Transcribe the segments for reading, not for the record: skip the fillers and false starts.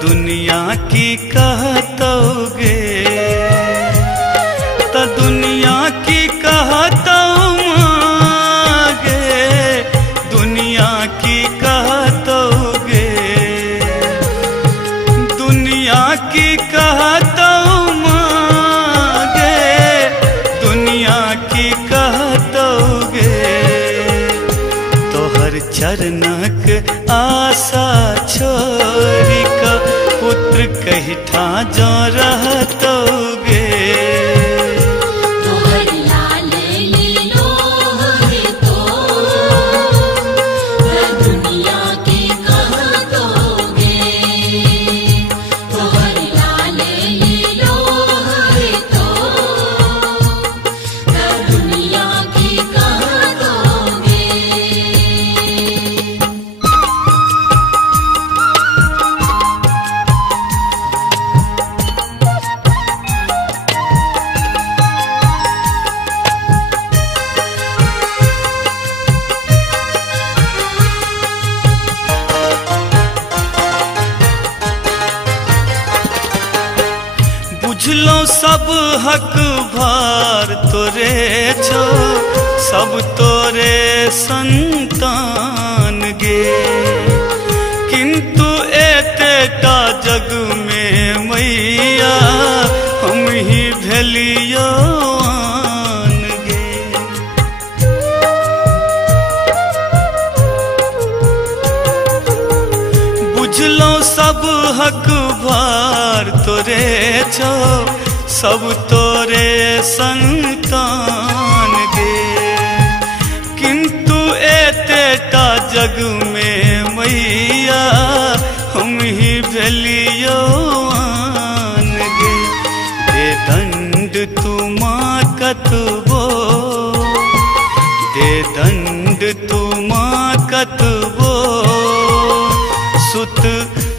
दुनिया की कहतोगे, त दुनिया की कहतोगे, दुनिया की कहतोगे, दुनिया की कहतोगे, दुनिया की कहतोगे। तोहर चरणक आशा छोरी का पुत्र कहिठा जो रहतोगे। तोहर लाल लीलोहर तो दुनिया की कहतोगे, तोहर लाल लीलोहर तो दुनिया की कहतोगे। बुझलो सब हक भार तोरे छो, सब तोरे संतान गे, किंतु एतेटा जग में मैया हम ही भेलियो आन गे। बुझलो सब हक भार तोरे छो, सब तोरे संतान गे, किंतु एतेटा जग में मैया हम ही भेलियो आन गे। दे दंड तुमा कतबो, दे दंड तुमा कतबो, सुत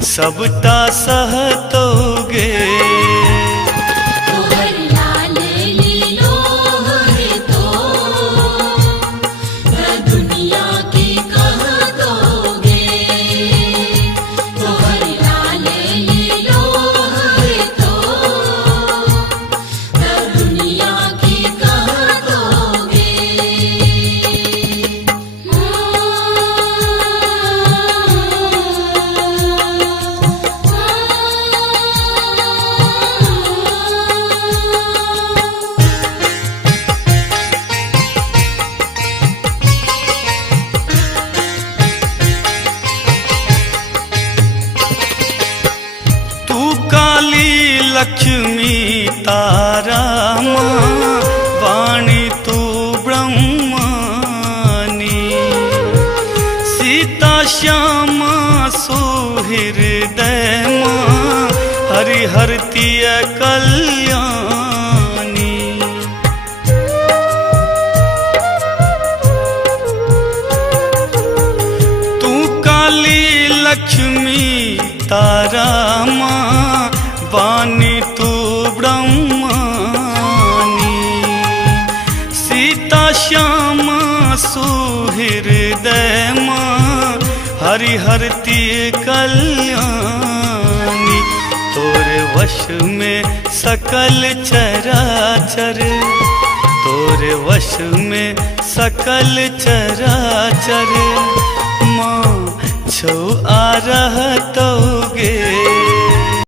सबटा सहतोगे। तोहर लाल लीलोहर तो दुनिया की कहतोगे, तोहर लाल लीलोहर तो दुनिया की कहतोगे। तू काली लक्ष्मी तारा माँ, वाणी तू ब्रह्मानी, सीता श्यामा सुहृदय माँ, हरिहरतीय कल्याणी। तू काली लक्ष्मी तारा माँ, वाणी तू ब्रह्मानी, सीता श्यामा सुहृदय माँ, हरिहरतीय कल्याणी। तोरे वश में सकल चराचर, तोरे वश में सकल चराचर, माँ छो आ रहतोगे।